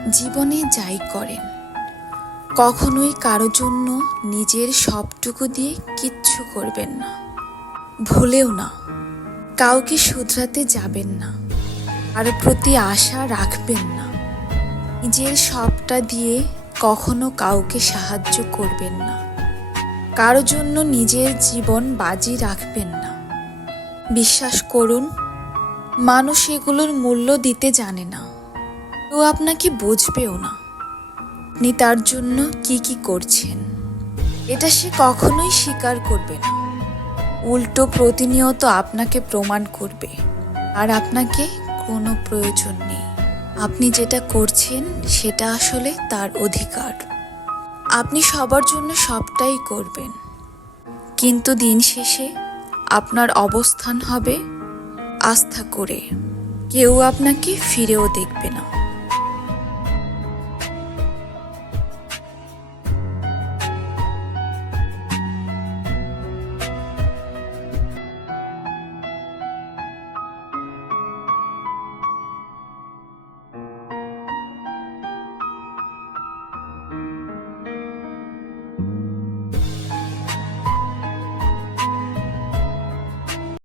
জীবনে যাই করেন, কখনোই কারো জন্য নিজের সবটুকু দিয়ে কিচ্ছু করবেন না। ভুলেও না, কাউকে শুধরাতে যাবেন না, কারো প্রতি আশা রাখবেন না। নিজের সবটা দিয়ে কখনো কাউকে সাহায্য করবেন না। কারো জন্য নিজের জীবন বাজি রাখবেন না। বিশ্বাস করুন, মানুষ এগুলোর মূল্য দিতে জানে না। কেউ আপনাকে বুঝবেও না আপনি তার জন্য কি করছেন। এটা সে কখনোই স্বীকার করবে না। উল্টো প্রতিনিয়ত আপনাকে প্রমাণ করবে আর আপনাকে কোনো প্রয়োজন নেই। আপনি যেটা করছেন সেটা আসলে তার অধিকার। আপনি সবার জন্য সবটাই করবেন, কিন্তু দিন শেষে আপনার অবস্থান হবে আস্থা করে। কেউ আপনাকে ফিরেও দেখবে না।